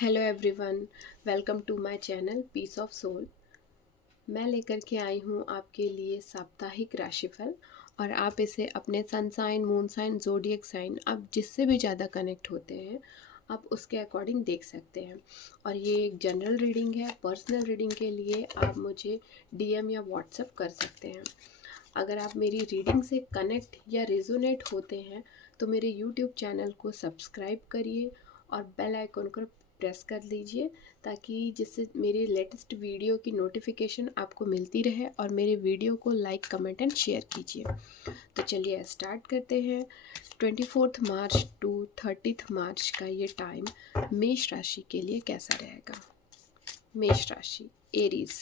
Hello everyone, welcome to my channel peace of soul. मैं लेकर के आई हूँ आपके लिए साप्ताहिक राशिफल और आप इसे अपने sun sign, moon sign, zodiac sign, आप जिससे भी ज़्यादा कनेक्ट होते हैं आप उसके अकॉर्डिंग देख सकते हैं। और ये एक जनरल रीडिंग है। पर्सनल रीडिंग के लिए आप मुझे डीएम या व्हाट्सएप कर सकते हैं। अगर आप मेरी रीडिंग से कनेक्ट या रेजोनेट होते हैं तो मेरे यूट्यूब चैनल को सब्सक्राइब करिए और बेल आइकन को प्रेस कर लीजिए ताकि जिससे मेरे लेटेस्ट वीडियो की नोटिफिकेशन आपको मिलती रहे, और मेरे वीडियो को लाइक, कमेंट एंड शेयर कीजिए। तो चलिए स्टार्ट करते हैं। 24 मार्च टू 30 मार्च का ये टाइम मेष राशि के लिए कैसा रहेगा। मेष राशि, एरीज।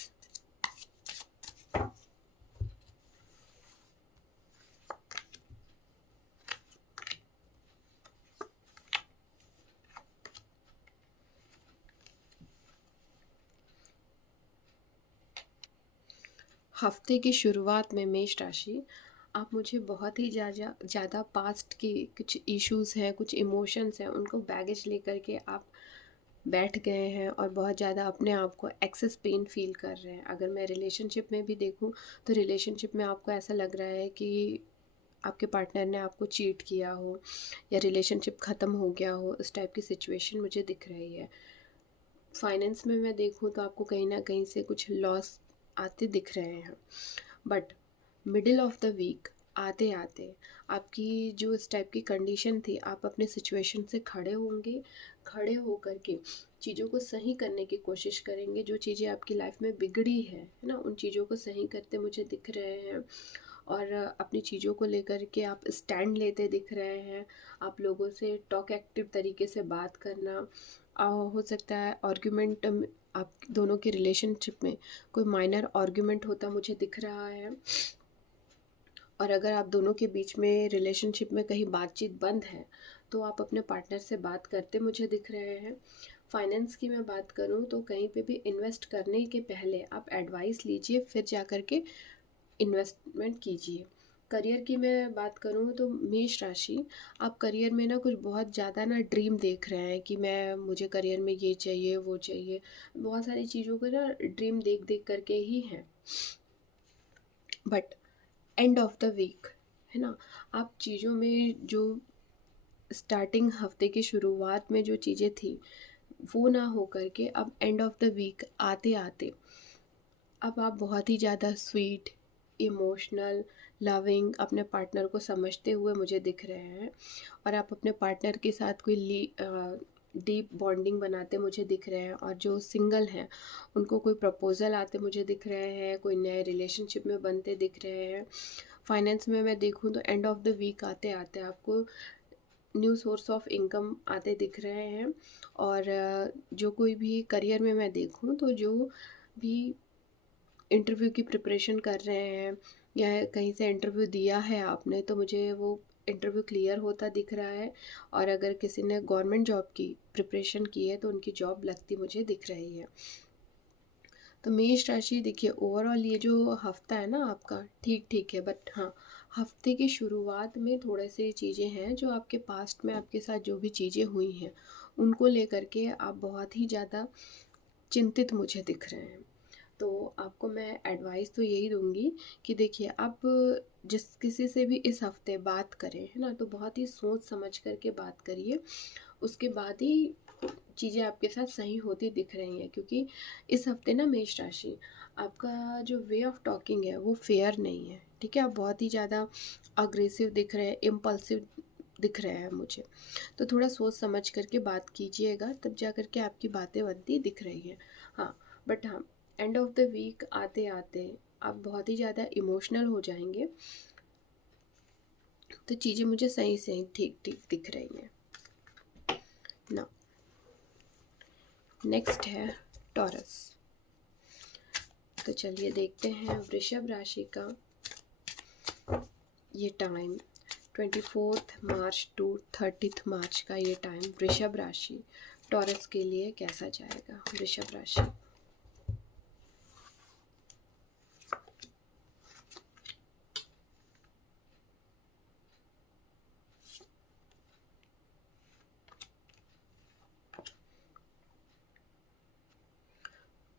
हफ्ते की शुरुआत में मेष राशि, आप मुझे बहुत ही ज़्यादा पास्ट की कुछ इश्यूज़ हैं, कुछ इमोशंस हैं, उनको बैगेज लेकर के आप बैठ गए हैं और बहुत ज़्यादा अपने आप को एक्सेस पेन फील कर रहे हैं। अगर मैं रिलेशनशिप में भी देखूं तो रिलेशनशिप में आपको ऐसा लग रहा है कि आपके पार्टनर ने आपको चीट किया हो या रिलेशनशिप ख़त्म हो गया हो, इस टाइप की सिचुएशन मुझे दिख रही है। फाइनेंस में मैं देखूं तो आपको कहीं ना कहीं से कुछ लॉस आते दिख रहे हैं। But middle of the week आते आते आपकी जो इस टाइप की कंडीशन थी, आप अपने सिचुएशन से खड़े होंगे। खड़े होकर के चीज़ों को सही करने की कोशिश करेंगे। जो चीज़ें आपकी लाइफ में बिगड़ी है ना, उन चीज़ों को सही करते मुझे दिख रहे हैं। और अपनी चीज़ों को लेकर के आप स्टैंड लेते दिख रहे हैं। आप लोगों से टॉक एक्टिव तरीके से बात करना। हो सकता है आर्ग्यूमेंट, आप दोनों के रिलेशनशिप में कोई माइनर आर्ग्यूमेंट होता मुझे दिख रहा है। और अगर आप दोनों के बीच में रिलेशनशिप में कहीं बातचीत बंद है तो आप अपने पार्टनर से बात करते मुझे दिख रहे हैं। फाइनेंस की मैं बात करूं तो कहीं पे भी इन्वेस्ट करने के पहले आप एडवाइस लीजिए, फिर जा कर के इन्वेस्टमेंट कीजिए। करियर की मैं बात करूं तो मेष राशि, आप करियर में ना कुछ बहुत ज़्यादा ना ड्रीम देख रहे हैं कि मैं मुझे करियर में ये चाहिए वो चाहिए। बहुत सारी चीज़ों को ना ड्रीम देख देख करके ही है। But end of the week है ना, आप चीज़ों में जो स्टार्टिंग हफ्ते की शुरुआत में जो चीज़ें थी वो ना हो करके अब एंड ऑफ द वीक आते आते अब आप बहुत ही ज़्यादा स्वीट, इमोशनल, लविंग अपने पार्टनर को समझते हुए मुझे दिख रहे हैं। और आप अपने पार्टनर के साथ कोई डीप बॉन्डिंग बनाते मुझे दिख रहे हैं। और जो सिंगल हैं उनको कोई प्रपोज़ल आते मुझे दिख रहे हैं, कोई नए रिलेशनशिप में बनते दिख रहे हैं। फाइनेंस में मैं देखूँ तो एंड ऑफ द वीक आते आते आपको न्यू सोर्स ऑफ इनकम आते दिख रहे हैं। और जो कोई भी करियर में मैं देखूँ तो जो भी इंटरव्यू की प्रिपरेशन कर रहे हैं या कहीं से इंटरव्यू दिया है आपने, तो मुझे वो इंटरव्यू क्लियर होता दिख रहा है। और अगर किसी ने गवर्नमेंट जॉब की प्रिपरेशन की है तो उनकी जॉब लगती मुझे दिख रही है। तो मेष राशि देखिए, ओवरऑल ये जो हफ्ता है ना आपका ठीक ठीक है। बट हाँ, हफ्ते की शुरुआत में थोड़े से चीज़ें हैं जो आपके पास्ट में आपके साथ जो भी चीज़ें हुई हैं उनको लेकर के आप बहुत ही ज़्यादा चिंतित मुझे दिख रहे हैं। तो आपको मैं एडवाइस तो यही दूंगी कि देखिए, आप जिस किसी से भी इस हफ्ते बात करें है ना, तो बहुत ही सोच समझ करके बात करिए। उसके बाद ही चीज़ें आपके साथ सही होती दिख रही हैं। क्योंकि इस हफ्ते ना मेष राशि, आपका जो वे ऑफ टॉकिंग है वो फेयर नहीं है। ठीक है, आप बहुत ही ज़्यादा अग्रेसिव दिख रहे हैं, इम्पल्सिव दिख रहे हैं मुझे। तो थोड़ा सोच समझ करके बात कीजिएगा, तब जा करके आपकी बातें बनती दिख रही हैं। हाँ, बट हाँ, एंड ऑफ द वीक आते आते आप बहुत ही ज़्यादा इमोशनल हो जाएंगे। तो चीज़ें मुझे सही सही ठीक ठीक दिख रही हैं ना। नेक्स्ट है टॉरस। तो चलिए देखते हैं वृषभ राशि का ये टाइम 24 मार्च टू 30 मार्च का ये टाइम वृषभ राशि, टॉरस के लिए कैसा जाएगा। वृषभ राशि,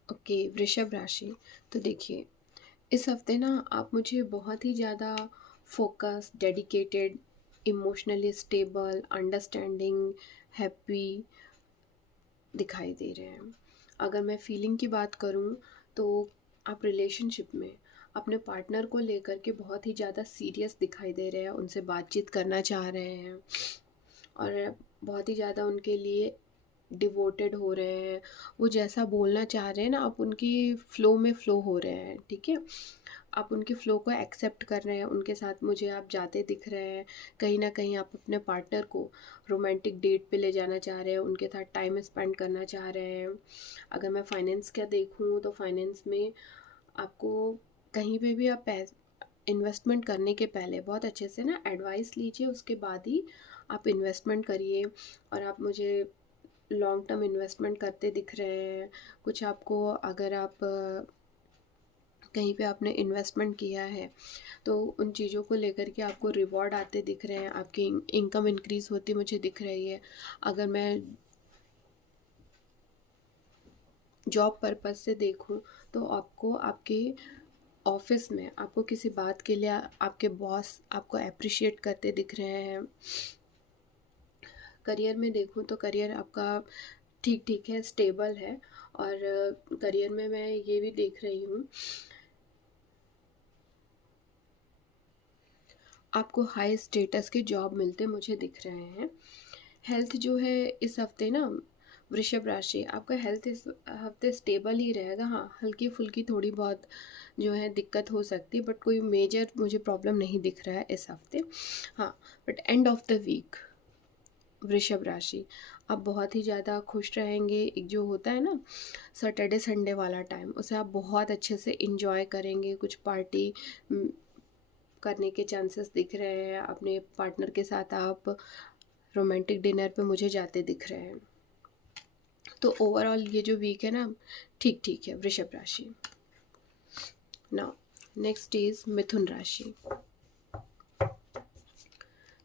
ओके, वृषभ राशि। तो देखिए, इस हफ्ते ना आप मुझे बहुत ही ज़्यादा focus, dedicated, emotionally stable, understanding, happy दिखाई दे रहे हैं। अगर मैं फीलिंग की बात करूँ तो आप रिलेशनशिप में अपने पार्टनर को लेकर के बहुत ही ज़्यादा सीरियस दिखाई दे रहे हैं, उनसे बातचीत करना चाह रहे हैं और बहुत ही ज़्यादा उनके लिए डिवोटेड हो रहे हैं। वो जैसा बोलना चाह रहे हैं ना, आप उनकी फ़्लो में फ़्लो हो रहे हैं, ठीक है? आप उनके फ़्लो को एक्सेप्ट कर रहे हैं, उनके साथ मुझे आप जाते दिख रहे हैं। कहीं न कहीं आप अपने पार्टनर को रोमांटिक डेट पे ले जाना चाह रहे हैं, उनके साथ टाइम स्पेंड करना चाह रहे हैं। अगर मैं फाइनेंस का देखूँ तो फाइनेंस में आपको कहीं पे भी आप इन्वेस्टमेंट करने के पहले बहुत अच्छे से ना एडवाइस लीजिए, उसके बाद ही आप इन्वेस्टमेंट करिए। और आप मुझे लॉन्ग टर्म इन्वेस्टमेंट करते दिख रहे हैं। कुछ आपको अगर आप कहीं पे आपने इन्वेस्टमेंट किया है तो उन चीज़ों को लेकर के आपको रिवॉर्ड आते दिख रहे हैं, आपकी इनकम इंक्रीज़ होती मुझे दिख रही है। अगर मैं जॉब पर्पस से देखूं तो आपको आपके ऑफिस में आपको किसी बात के लिए आपके बॉस आपको अप्रिशिएट करते दिख रहे हैं। करियर में देखूं तो करियर आपका ठीक ठीक है, स्टेबल है। और करियर में मैं ये भी देख रही हूँ, आपको हाई स्टेटस के जॉब मिलते मुझे दिख रहे हैं। हेल्थ जो है इस हफ्ते ना, वृषभ राशि, आपका हेल्थ इस हफ्ते स्टेबल ही रहेगा। हाँ, हल्की फुल्की थोड़ी बहुत जो है दिक्कत हो सकती है, बट कोई मेजर मुझे प्रॉब्लम नहीं दिख रहा है इस हफ्ते। हाँ, but end of the week वृषभ राशि, आप बहुत ही ज़्यादा खुश रहेंगे। एक जो होता है ना सैटरडे संडे वाला टाइम, उसे आप बहुत अच्छे से इंजॉय करेंगे। कुछ पार्टी करने के चांसेस दिख रहे हैं। अपने पार्टनर के साथ आप रोमांटिक डिनर पे मुझे जाते दिख रहे हैं। तो ओवरऑल ये जो वीक है ना, ठीक ठीक है वृषभ राशि। नाउ नेक्स्ट इज मिथुन राशि।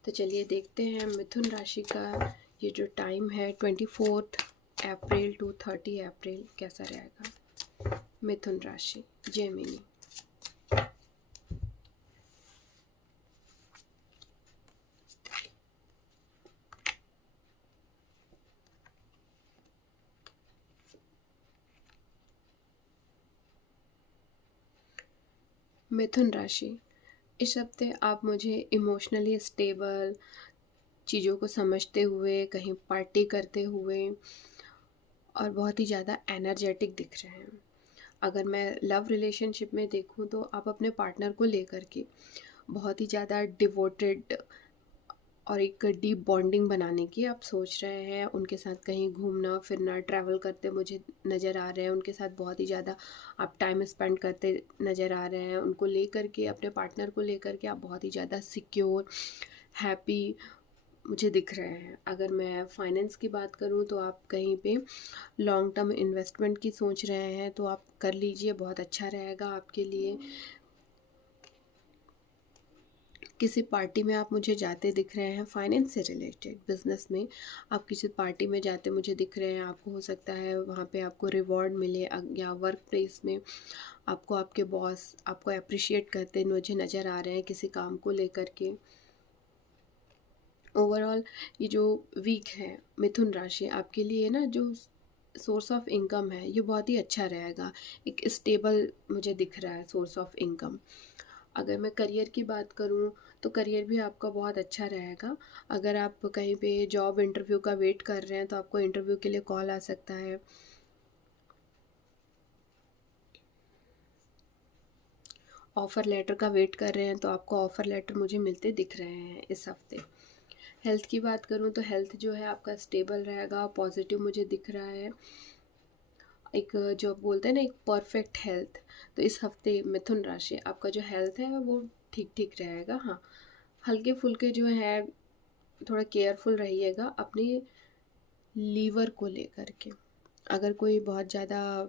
तो चलिए देखते हैं मिथुन राशि का ये जो टाइम है 24 अप्रैल टू 30 अप्रैल कैसा रहेगा। मिथुन राशि, जेमिनी। मिथुन राशि, इस हफ्ते आप मुझे इमोशनली स्टेबल, चीज़ों को समझते हुए, कहीं पार्टी करते हुए और बहुत ही ज़्यादा एनर्जेटिक दिख रहे हैं। अगर मैं लव रिलेशनशिप में देखूं तो आप अपने पार्टनर को लेकर के बहुत ही ज़्यादा डिवोटेड और एक डीप बॉन्डिंग बनाने की आप सोच रहे हैं। उनके साथ कहीं घूमना फिरना, ट्रैवल करते मुझे नज़र आ रहे हैं। उनके साथ बहुत ही ज़्यादा आप टाइम स्पेंड करते नज़र आ रहे हैं। उनको लेकर के, अपने पार्टनर को लेकर के आप बहुत ही ज़्यादा सिक्योर, हैप्पी मुझे दिख रहे हैं। अगर मैं फाइनेंस की बात करूं तो आप कहीं पे लॉन्ग टर्म इन्वेस्टमेंट की सोच रहे हैं तो आप कर लीजिए, बहुत अच्छा रहेगा आपके लिए। किसी पार्टी में आप मुझे जाते दिख रहे हैं फाइनेंस से रिलेटेड। बिजनेस में आप किसी पार्टी में जाते मुझे दिख रहे हैं। आपको हो सकता है वहाँ पे आपको रिवॉर्ड मिले, या वर्क प्लेस में आपको आपके बॉस आपको अप्रिशिएट करते मुझे नज़र आ रहे हैं किसी काम को लेकर के। ओवरऑल ये जो वीक है मिथुन राशि आपके लिए ना, जो सोर्स ऑफ इनकम है ये बहुत ही अच्छा रहेगा। एक स्टेबल मुझे दिख रहा है सोर्स ऑफ इनकम। अगर मैं करियर की बात करूं तो करियर भी आपका बहुत अच्छा रहेगा। अगर आप कहीं पे जॉब इंटरव्यू का वेट कर रहे हैं तो आपको इंटरव्यू के लिए कॉल आ सकता है। ऑफ़र लेटर का वेट कर रहे हैं तो आपको ऑफ़र लेटर मुझे मिलते दिख रहे हैं इस हफ्ते। हेल्थ की बात करूं तो हेल्थ जो है आपका स्टेबल रहेगा, पॉजिटिव मुझे दिख रहा है। एक जो बोलते हैं ना, एक परफेक्ट हेल्थ, तो इस हफ्ते मिथुन राशि आपका जो हेल्थ है वो ठीक ठीक रहेगा। हाँ, हल्के फुल्के जो है थोड़ा केयरफुल रहिएगा अपने लीवर को लेकर के। अगर कोई बहुत ज़्यादा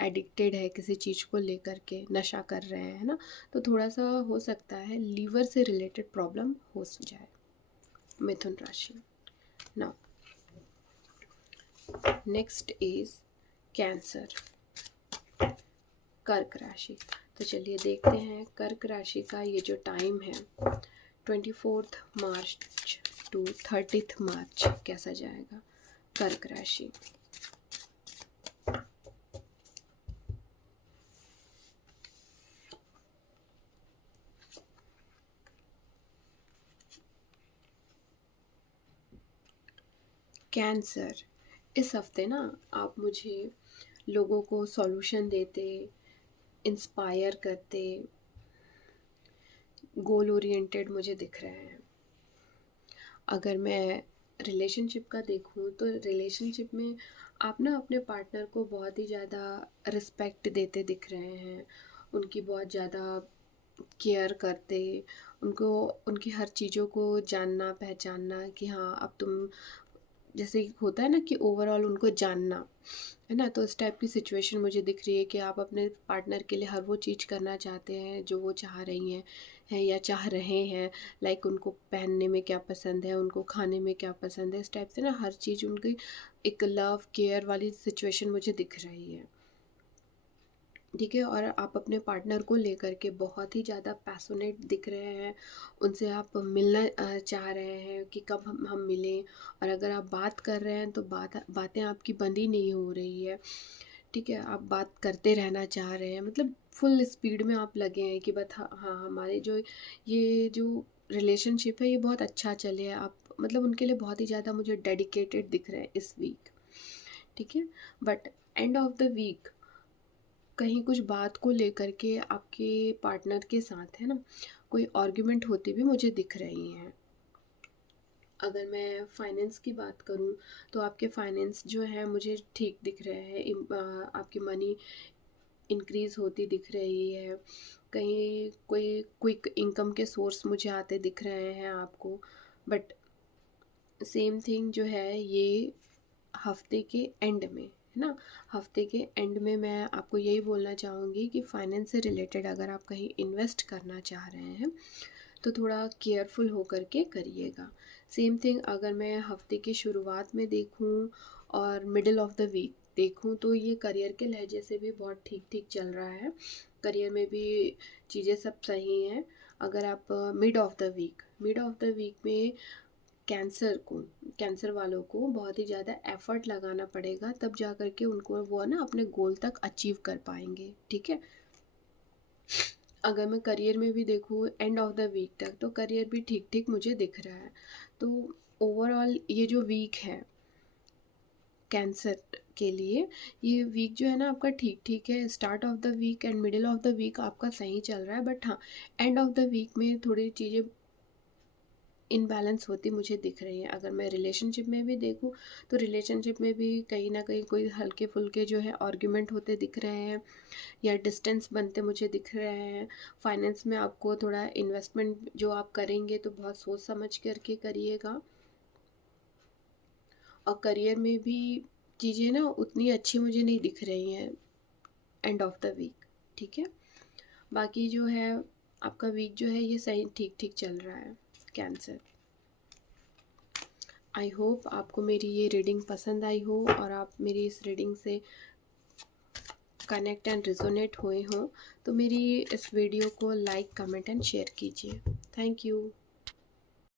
एडिक्टेड है किसी चीज़ को लेकर के, नशा कर रहे हैं ना, तो थोड़ा सा हो सकता है लीवर से रिलेटेड प्रॉब्लम हो जाए मिथुन राशि। Now next is cancer. कर्क राशि। तो चलिए देखते हैं कर्क राशि का ये जो टाइम है 24 मार्च टू 30 मार्च कैसा जाएगा कर्क राशि। कैंसर, इस हफ्ते ना आप मुझे लोगों को सॉल्यूशन देते, इंस्पायर करते, गोल ओरिएंटेड मुझे दिख रहे हैं। अगर मैं रिलेशनशिप का देखूं तो रिलेशनशिप में आप ना अपने पार्टनर को बहुत ही ज़्यादा रिस्पेक्ट देते दिख रहे हैं, उनकी बहुत ज़्यादा केयर करते, उनको उनकी हर चीज़ों को जानना पहचानना कि हाँ अब तुम, जैसे होता है ना कि ओवरऑल उनको जानना, है ना। तो इस टाइप की सिचुएशन मुझे दिख रही है कि आप अपने पार्टनर के लिए हर वो चीज़ करना चाहते हैं जो वो चाह रही हैं या चाह रहे हैं। लाइक उनको पहनने में क्या पसंद है, उनको खाने में क्या पसंद है, इस टाइप से ना हर चीज़ उनकी एक लव केयर वाली सिचुएशन मुझे दिख रही है, ठीक है। और आप अपने पार्टनर को लेकर के बहुत ही ज़्यादा पैशनेट दिख रहे हैं, उनसे आप मिलना चाह रहे हैं कि कब हम मिलें। और अगर आप बात कर रहे हैं तो बातें आपकी बंदी नहीं हो रही है, ठीक है। आप बात करते रहना चाह रहे हैं, मतलब फुल स्पीड में आप लगे हैं कि बस हाँ हाँ हमारे जो ये जो रिलेशनशिप है ये बहुत अच्छा चले। आप मतलब उनके लिए बहुत ही ज़्यादा मुझे डेडिकेटेड दिख रहे हैं इस वीक, ठीक है। But end of the week कहीं कुछ बात को लेकर के आपके पार्टनर के साथ, है ना, कोई आर्ग्यूमेंट होती भी मुझे दिख रही हैं। अगर मैं फाइनेंस की बात करूं तो आपके फाइनेंस जो है मुझे ठीक दिख रहे हैं, आपकी मनी इंक्रीज़ होती दिख रही है, कहीं कोई क्विक इनकम के सोर्स मुझे आते दिख रहे हैं आपको। बट सेम थिंग जो है ये हफ्ते के एंड में, है ना, हफ्ते के एंड में मैं आपको यही बोलना चाहूँगी कि फाइनेंस से रिलेटेड अगर आप कहीं इन्वेस्ट करना चाह रहे हैं तो थोड़ा केयरफुल होकर के करिएगा। सेम थिंग अगर मैं हफ्ते की शुरुआत में देखूं और मिडिल ऑफ द वीक देखूं तो ये करियर के लहजे से भी बहुत ठीक ठीक चल रहा है, करियर में भी चीज़ें सब सही हैं। अगर आप मिड ऑफ द वीक में कैंसर वालों को बहुत ही ज़्यादा एफर्ट लगाना पड़ेगा, तब जा कर के उनको वो ना अपने गोल तक अचीव कर पाएंगे, ठीक है। अगर मैं करियर में भी देखूँ एंड ऑफ द वीक तक तो करियर भी ठीक ठीक मुझे दिख रहा है। तो ओवरऑल ये जो वीक है कैंसर के लिए, ये वीक जो है ना आपका ठीक ठीक है। Start of the week and middle of the week आपका सही चल रहा है, बट हाँ एंड ऑफ द वीक में थोड़ी चीज़ें इनबैलेंस होती मुझे दिख रही है। अगर मैं रिलेशनशिप में भी देखूँ तो रिलेशनशिप में भी कहीं ना कहीं कोई हल्के फुल्के जो है आर्ग्यूमेंट होते दिख रहे हैं या डिस्टेंस बनते मुझे दिख रहे हैं। फाइनेंस में आपको थोड़ा इन्वेस्टमेंट जो आप करेंगे तो बहुत सोच समझ करके करिएगा। और करियर में भी चीज़ें ना उतनी अच्छी मुझे नहीं दिख रही हैं एंड ऑफ द वीक, ठीक है। बाकी जो है आपका वीक जो है ये सही ठीक ठीक चल रहा है कैंसर। आई होप आपको मेरी ये रीडिंग पसंद आई हो और आप मेरी इस रीडिंग से कनेक्ट एंड रिजोनेट हुए हों। तो मेरी इस वीडियो को लाइक कमेंट एंड शेयर कीजिए। Thank you.